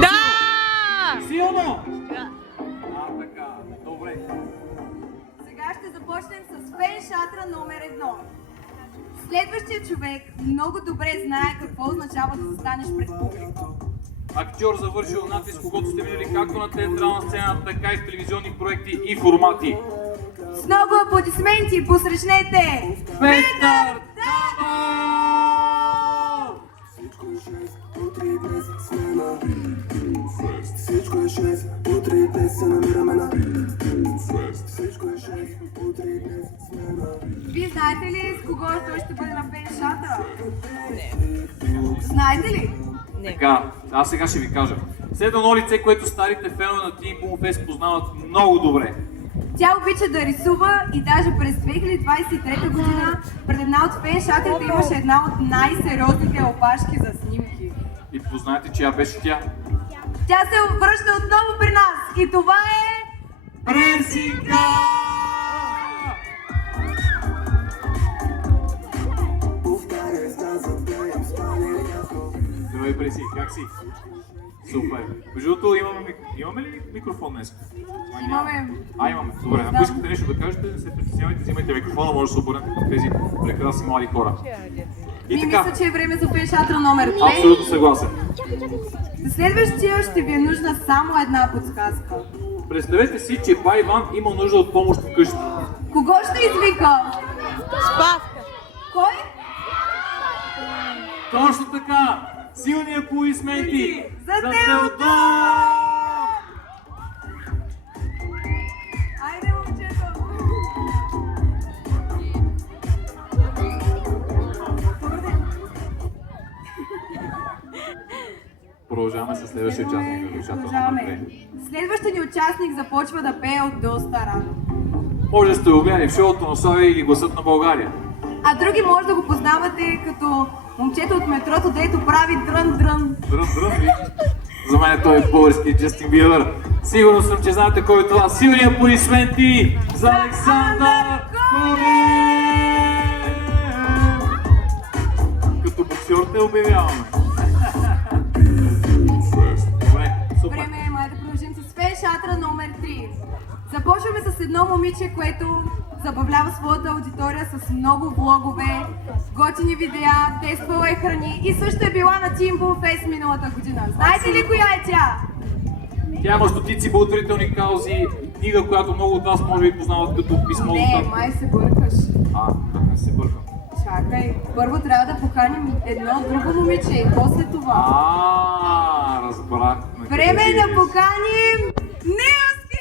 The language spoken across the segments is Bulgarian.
Да! Силно! Да. Така, добре. Сега ще започнем с фен шатра номер 1. Следващия човек много добре знае какво означава да застанеш пред публика. Актьор завършил натиск, когато сте видели както на театрална сцена, така и в телевизионни проекти и формати. С много аплодисменти посрещнете Петър Давор! Всичко е 6, утре и днес се намираме на Всичко е 6, утре и днес смена. Вие знаете ли с кого той ще бъде на фен шатра? Знаете ли? Така, аз сега ще ви кажа. След едно лице, което старите фенове на Team Boom Fest познават много добре. Тя обича да рисува и даже през 2023 година пред една от фен шатрите имаше една от най-сериозните опашки за снимки. И познаете, чия беше тя? Тя се връща отново при нас и това е... Пресика! Повтаряй с нас, за да им стане ясно. Здравей, Преси, как си? Супер. Между другото, имаме ли микрофон днес? Имаме. Имаме. Добре, ако искате нещо да кажете, не се притеснявайте, взимайте микрофона, може да се обърнете към тези прекрасни млади хора. И Ми така, мисля, че е време за фен шатра номер 2. абсолютно съгласен. За следващия ще ви е нужна само една подсказка. Представете си, че Ба Иван има нужда от помощ вкъщи. Кого ще извика? Спавка. Кой? Точно така! Силни аплодисменти За за Теодор! Теодор! Айде, момчето! Продължаваме с следващия участник на душата. Продължаваме. Следващия ни участник започва да пее от доста рано. Може да сте го гледали в шоуто на Славия или Гласът на България. А други може да го познавате като момчето от метрото, дето прави дрън-дрън. Дрън, ли? За мен той е български Джастин Бибър. Сигурно съм, че знаете кой е това. Силни аплодисменти за Александър Кулев! Като боксер те обявяваме. Добре, супер. Време е, май да продължим с фен шатра номер 3. Започваме с едно момиче, което забавлява своята аудитория с много влогове, готини видеа, тествала е храни и също е била на Team Boom Fest миналата година. Знаете ли коя е тя? Тя има стотици благотворителни каузи, книга, която много от вас може би познават като писмо до Не, татко. май се бъркаш. Так не се бъркам. Чакай, първо трябва да поканим едно друго момиче и после това. Разбрах. Време е да поканим Неоски!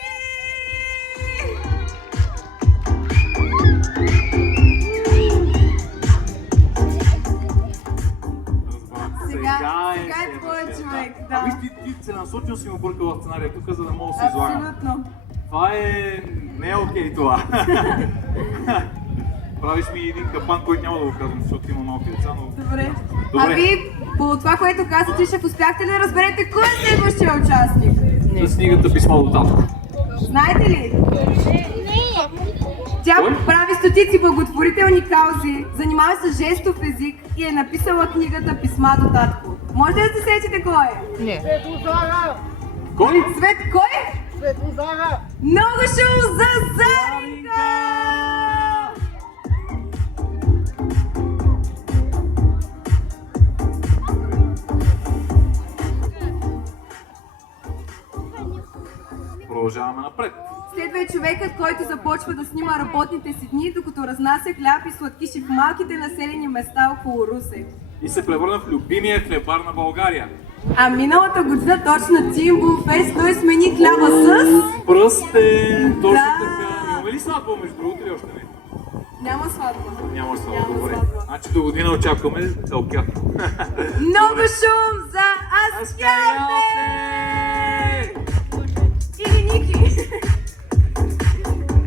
Сега е твой човек, да. Виж, ти целенасочено си му бъркала сценария тук, за да мога да се излага. Абсолютно. Това не е окей това. Правиш ми един капан, който няма да го казвам, защото има малки деца, но... Добре. Добре. А ви, по това, което казате, ще успяхте ли да разберете кой е следващия участник? С книгата Писмо до татко. Знаете ли? Тя Кой? прави стотици благотворителни каузи, занимава се с жестов език и е написала книгата Писма до татко. Може ли да се сетите кой е? Не. Кой? Свет, кой? Много шум за Заринка! Продължаваме напред. Следва е човекът, който започва да снима работните си дни, докато разнася хляб и сладкиши в малките населени места около Русе. И се превърна в любимия хлебар на България. А миналата година точно на Team Boom Fest той смени хляба с... Пръстен, точно Да. така. Имаме ли сватба между другото или още не? Няма сватба. Няма сватба, Няма добре. сватба. Значи до година очакваме Алкят. Много шум за Аскярте! Или Ники!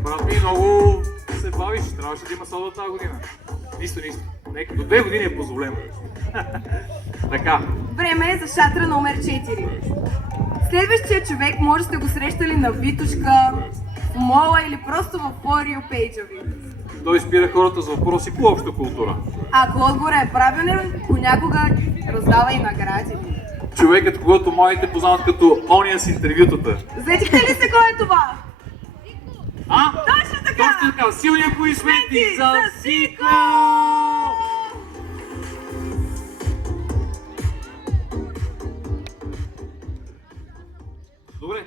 Брат ми, много се бавиш, трябваше да има сватба тази година. Нищо. Нека до 2 години е позволено. Така. Време е за шатра номер 4. Следващия човек може да сте го срещали на Витушка, в мола или просто в форио пейджа ви. Той спира хората с въпроси по обща култура. Ако отговорът е правилен, понякога раздава и награди. човекът, когато младите познават като ония с интервютата. Сетихте ли се кой е това? А? Точно така! Точно така! Силни аплодисменти за Сико! Добре,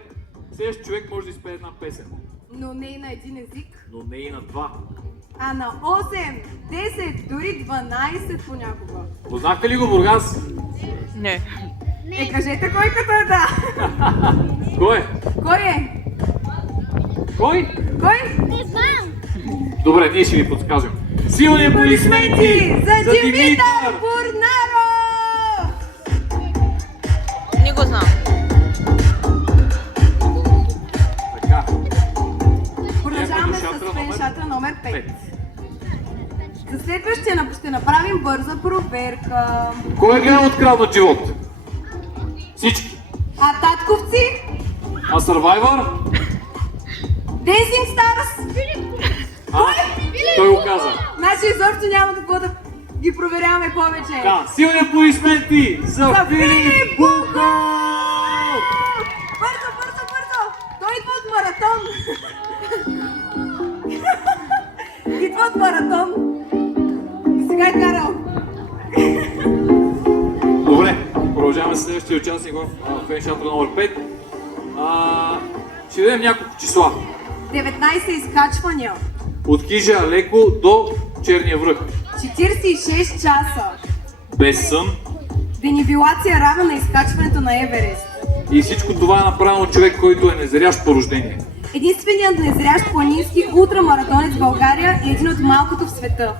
следващия човек може да изпее една песен, Но не и на един език, но не и на два. а на 8, 10, дори 12 понякога. Познахте ли го, Бургас? Не. Кажете кой като е да! Кой е? Кой е? Кой? Кой? Добре, ние ще ви подскажем. Силни аплодисменти за Димитър Бурнаров! Не го знам. Така. Продължаваме с Пен Шатра номер 5. За следващия ще направим бърза проверка. Кой е гледал откраднат живот? Всички. А татковци? А Survivor? Dancing Stars? А, той го каза. Значи изобщо няма какво да ги проверяваме повече. Да, силни аплодисменти за Филип Бухов! Бързо, бързо, бързо! Той идва от маратон! Идва от маратон! И сега е карал! Добре, продължаваме с следващия участник в Фен Шатра номер 5. Ще дадем няколко числа. 19 изкачвания, От хижа леко до Черния връх. 46 часа, Без сън. денивилация равна на изкачването на Еверест. И всичко това е направено от човек, който е незрящ по рождение. Единственият незрящ планински ултрамаратонец в България е един от малкото в света.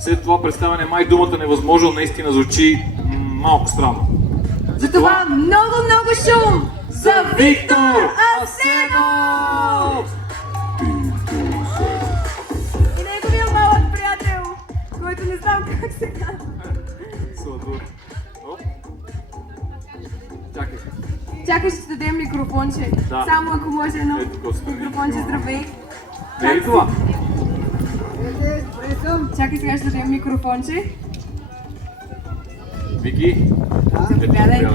След това представяне май думата невъзможно наистина звучи малко странно. Затова много шум за Виктор Асенов! и неговия малък приятел, който не знам как се казва. Сладур. Оп. Чакай се. Чакай, ще ти дадем микрофонче. Да. Само ако може едно Ето го стани. микрофонче, здравей. Не е ли това? Чакай, сега ще дадем микрофонче. Вики, Заповядай.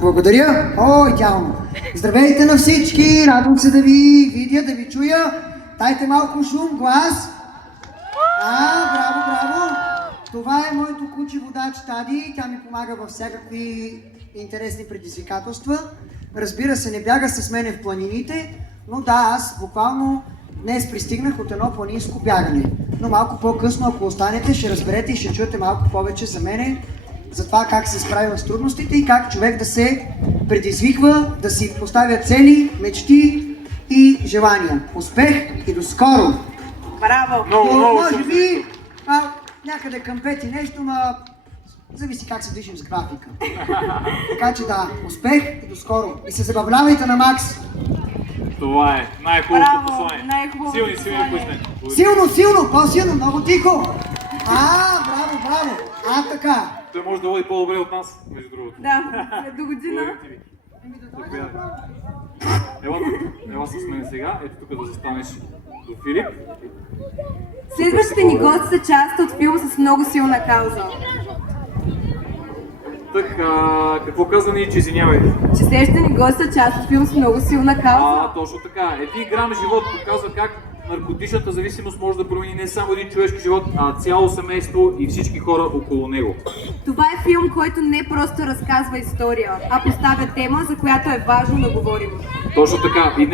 Благодаря! О, идеално! Здравейте на всички! Радвам се да ви видя, да ви чуя. Дайте малко шум, глас. Браво! Това е моето куче водач Тади. Тя ми помага във всякакви интересни предизвикателства. Разбира се, не бяга с мене в планините, но да, аз буквално днес пристигнах от едно планинско бягане. Но малко по-късно, ако останете, ще разберете и ще чуете малко повече за мене, за това как се справя с трудностите и как човек да се предизвиква, да си поставя цели, мечти и желания. Успех и до скоро! Браво! много Може би някъде към 5 нещо, но зависи как се движим с графика. Така че да, успех и до скоро! И се забавлявайте на макс! Това е най-хубавото Браво, послание. най-хубавото Силни послание. Силно, по-силно, много тихо! Браво! Така! Той може да води по-добре от нас, между другото. Да, след до година. Заповядай. Ела с мен сега, ето тук да застанеш до Филип. Следващите ни гости са част от филм с много силна кауза. Така, какво каза ни, че извинявай? Че следващите ни гости са част от филм с много силна кауза. Точно така. 1 грам живот показва как наркотичната зависимост може да промени не само един човешки живот, а цяло семейство и всички хора около него. Това е филм, който не просто разказва история, а поставя тема, за която е важно да говорим. Точно така. И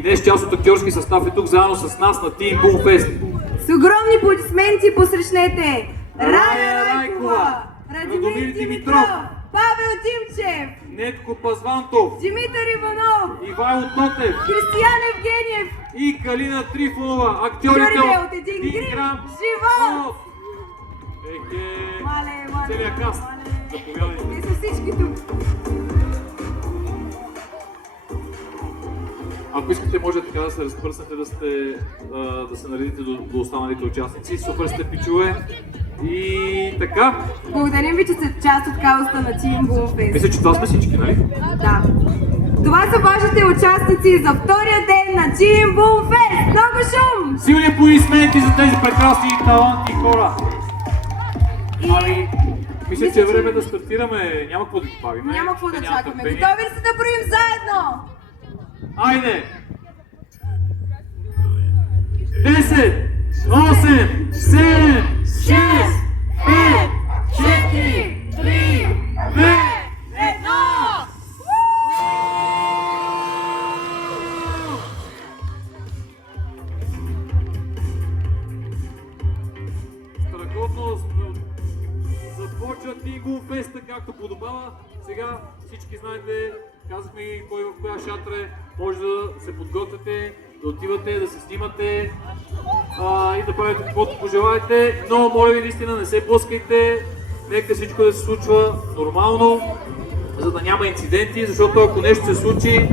днес част от актьорски състав е тук заедно с нас на Team Boom Fest. С огромни аплодисменти посрещнете Рая Райкова, Радомир Димитров, Павел Димчев, Нетко Пазвантов, Димитър Иванов, Ивайло Тотев Християн Евгениев, и Калина Трифонова, актьорите актьорите от от Един грам живот! Мале. Целият каст. Те Заповядайте. са всички тук. Ако искате, може така да се разпръснете, да се наредите до останалите участници. Супер сте, пичове. И така. Благодарим ви, че сте част от каузата на Team Boom Fest. Мисля, че това сме всички, нали? Да. Това са вашите участници за втория ден на Team Boom Fest. Много шум! Силни аплодисменти за тези прекрасни талантни хора. Ами, Мисля, че е време да стартираме. Няма какво да добавим. Няма какво да Няма чакаме. търпение. Готови ли сте да броим заедно? Айде! 10, 8, 7, 6, 5, 4, 3, 2, 1! Страхотно започва Тинго феста както подобава. Сега всички знаете, казахме и кой в коя шатра е. Може да се подготвяте, да отивате, да се снимате и да правите каквото пожелаете. Но моля ви наистина не се блъскайте. Нека всичко да се случва нормално, за да няма инциденти, защото ако нещо се случи,